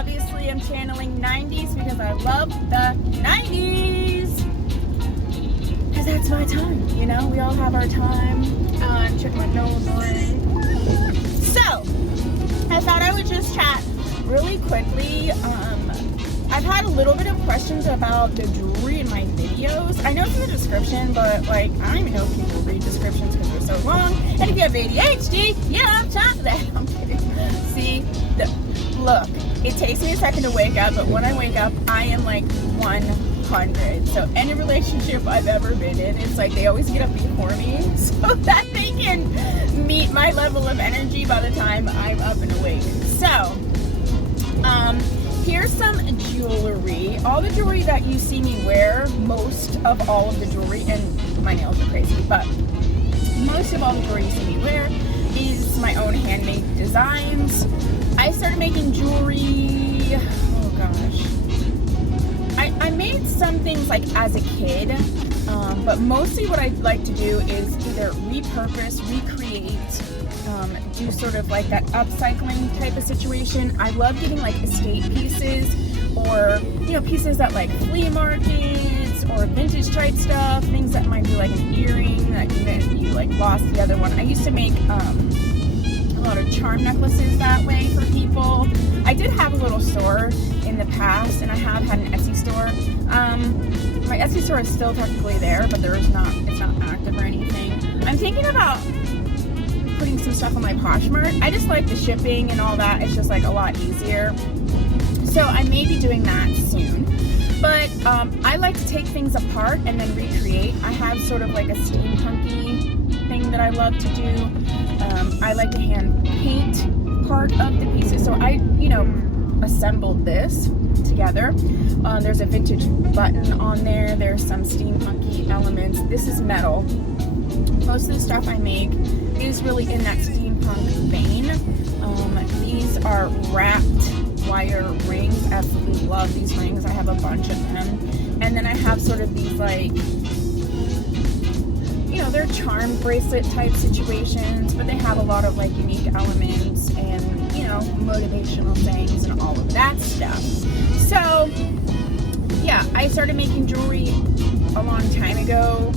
obviously I'm channeling 90s because I love the 90s. Because that's my time, you know? We all have our time. Check my nose already. So, I thought I would just chat really quickly. I've had a little bit of questions about the jewelry in my videos. I know it's in the description, but like, I don't even know if people read descriptions because they're so long. And if you have ADHD, you don't have time for that. I'm kidding. See, look, it takes me a second to wake up, but when I wake up, I am like 100. So any relationship I've ever been in, it's like they always get up before me so that they can meet my level of energy by the time I'm up and awake. So, here's some jewelry. All the jewelry that you see me wear, most of all of the jewelry, and my nails are crazy, but most of all the jewelry you see me wear is my own handmade designs. I started making jewelry, oh gosh. I made some things like as a kid, but mostly what I like to do is either repurpose, recreate, do sort of like that upcycling type of situation. I love getting like estate pieces or, you know, pieces that like flea markets or vintage type stuff, things that might be like an earring that you like lost the other one. I used to make a lot of charm necklaces that way for people. I did have a little store in the past, and I have had an Etsy store. My Etsy store is still technically there, but it's not active or anything. I'm thinking about putting some stuff on my Poshmark. I just like the shipping and all that. It's just like a lot easier. So I may be doing that soon. But I like to take things apart and then recreate. I have sort of like a steampunky thing that I love to do. I like to hand paint part of the pieces. So I, assembled this together. There's a vintage button on there. There's some steampunky elements. This is metal. Most of the stuff I make is really in that steampunk vein. These are wrapped wire rings. Absolutely love these rings. I have a bunch of them. And then I have sort of these like, they're charm bracelet type situations, but they have a lot of like unique elements and, motivational things and all of that stuff. So, yeah, I started making jewelry a long time ago.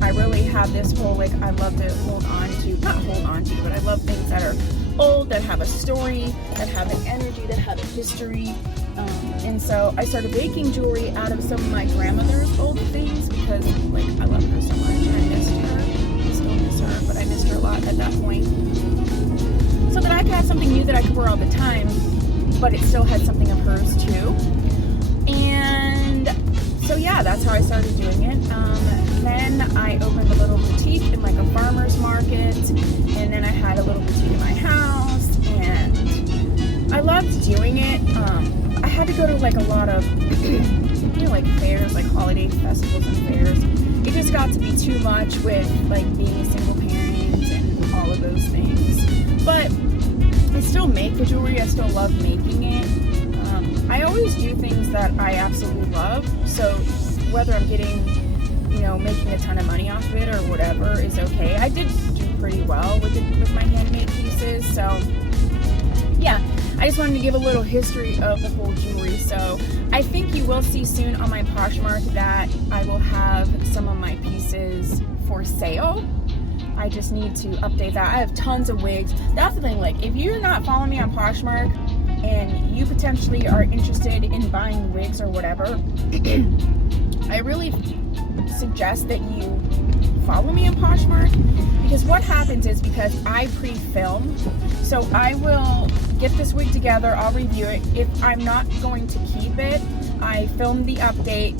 I really have this whole, like, I love to but I love things that are old, that have a story, that have an energy, that have a history. And so I started making jewelry out of some of my grandmother's old things because, like, I love her so much. I missed her. I still miss her, but I missed her a lot at that point. So that I could have something new that I could wear all the time, but it still had something of hers too. And so, yeah, that's how I started doing it. Then I opened a little boutique in like a farmer's market, and then I had a little boutique in my house, and I loved doing it. I had to go to like a lot of, like fairs, like holiday festivals and fairs. It just got to be too much with like being a single parent and all of those things. But I still make the jewelry. I still love making it. I always do things that I absolutely love. So whether I'm getting, making a ton of money off of it or whatever is okay. I did do pretty well with my handmade pieces. So yeah, I just wanted to give a little history of the whole jewelry. So I think you will see soon on my Poshmark that I will have some of my pieces for sale. I just need to update that. I have tons of wigs. That's the thing, like if you're not following me on Poshmark and you potentially are interested in buying wigs or whatever, I really suggest that you follow me on Poshmark, because what happens is, because I pre-film, so I will get this wig together, I'll review it. If I'm not going to keep it, I film the update,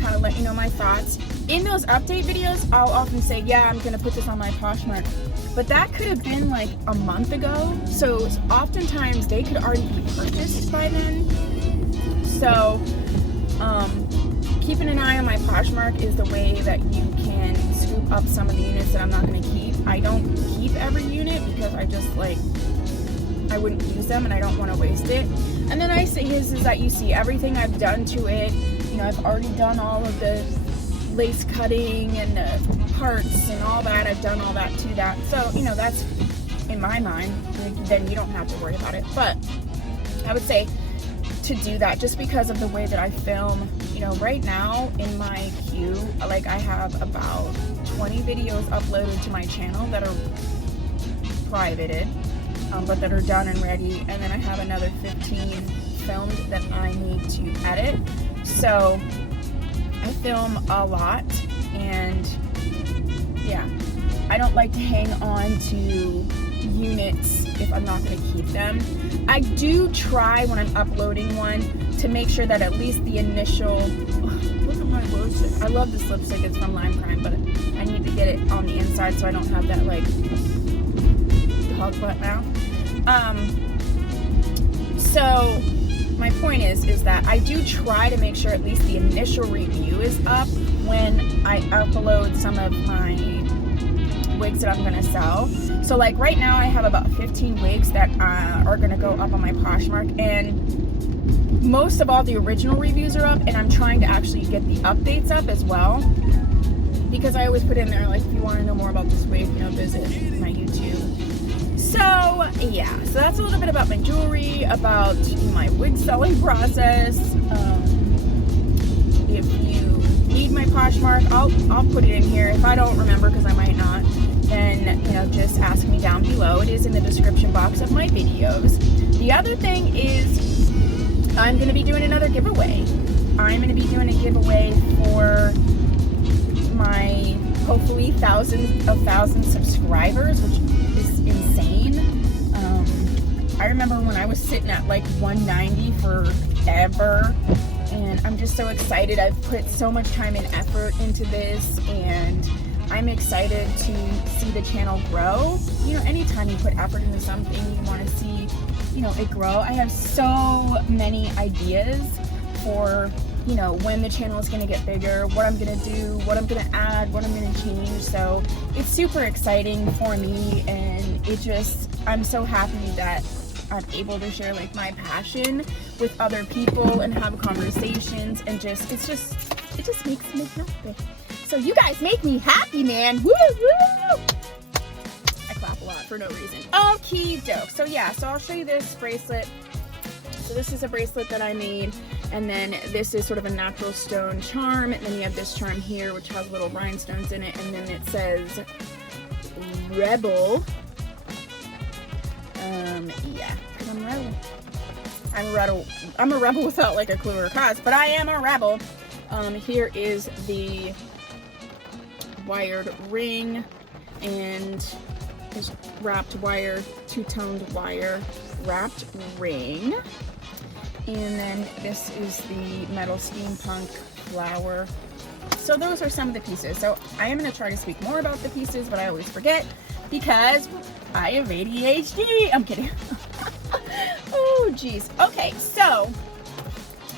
kind of let you know my thoughts. In those update videos, I'll often say, yeah, I'm going to put this on my Poshmark. But that could have been like a month ago. So oftentimes they could already be purchased by then. So keeping an eye on my Poshmark is the way that you can scoop up some of the units that I'm not going to keep. I don't keep every unit because I just I wouldn't use them and I don't want to waste it. And the nice thing is that you see everything I've done to it. I've already done all of the lace cutting and the parts and all that. I've done all that to that. So, that's in my mind, then you don't have to worry about it. But I would say to do that just because of the way that I film. You know, right now in my queue, like I have about 20 videos uploaded to my channel that are privated, but that are done and ready, and then I have another 15 filmed that I need to edit. So I film a lot, and yeah, I don't like to hang on to units if I'm not going to keep them. I do try when I'm uploading one to make sure that at least the initial, look at my lipstick. I love this lipstick, it's from Lime Crime, but I need to get it on the inside so I don't have that like dog butt mouth. So my point is that I do try to make sure at least the initial review is up when I upload some of my wigs that I'm gonna sell. So like right now I have about 15 wigs that are gonna go up on my Poshmark, and most of all the original reviews are up, and I'm trying to actually get the updates up as well, because I always put in there like, if you want to know more about this wig, you know, visit my YouTube. So yeah, so that's a little bit about my jewelry, about my wig selling process. If you need my Poshmark, I'll put it in here. If I don't remember, because I might not, then you know, just ask me down below. It is in the description box of my videos. The other thing is I'm going to be doing another giveaway. I'm going to be doing a giveaway for my hopefully thousands of subscribers, which is insane. I remember when I was sitting at like 190 forever, and I'm just so excited. I've put so much time and effort into this, and I'm excited to see the channel grow. You know, anytime you put effort into something, you want to see, you know, it grow. I have so many ideas for, you know, when the channel is going to get bigger, what I'm going to do, what I'm going to add, what I'm going to change. So it's super exciting for me, and it just, I'm so happy that I'm able to share like my passion with other people and have conversations, and just, it just makes me happy. So you guys make me happy, man. Woo woo! I clap a lot for no reason. Okie doke. So yeah, so I'll show you this bracelet. So this is a bracelet that I made, and then this is sort of a natural stone charm, and then you have this charm here which has little rhinestones in it, and then it says Rebel. Yeah, I'm a rebel. I'm a rebel without like a clue or a cause, but I am a rebel. Here is the wired ring, and this wrapped wire, two-toned wire wrapped ring. And then this is the metal steampunk flower. So those are some of the pieces. So I am going to try to speak more about the pieces, but I always forget because I have ADHD. I'm kidding. Oh, geez. Okay, so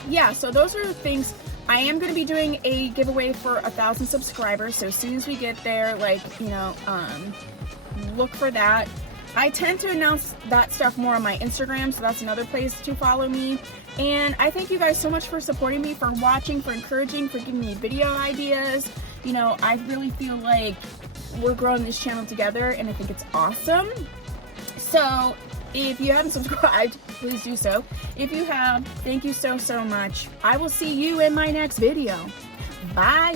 yeah, so those are the things. I am going to be doing a giveaway for 1,000 subscribers. So as soon as we get there, like, you know, look for that. I tend to announce that stuff more on my Instagram, so that's another place to follow me. And I thank you guys so much for supporting me, for watching, for encouraging, for giving me video ideas. You know, I really feel like we're growing this channel together, and I think it's awesome. So if you haven't subscribed, please do so. If you have, thank you so much. I will see you in my next video. Bye.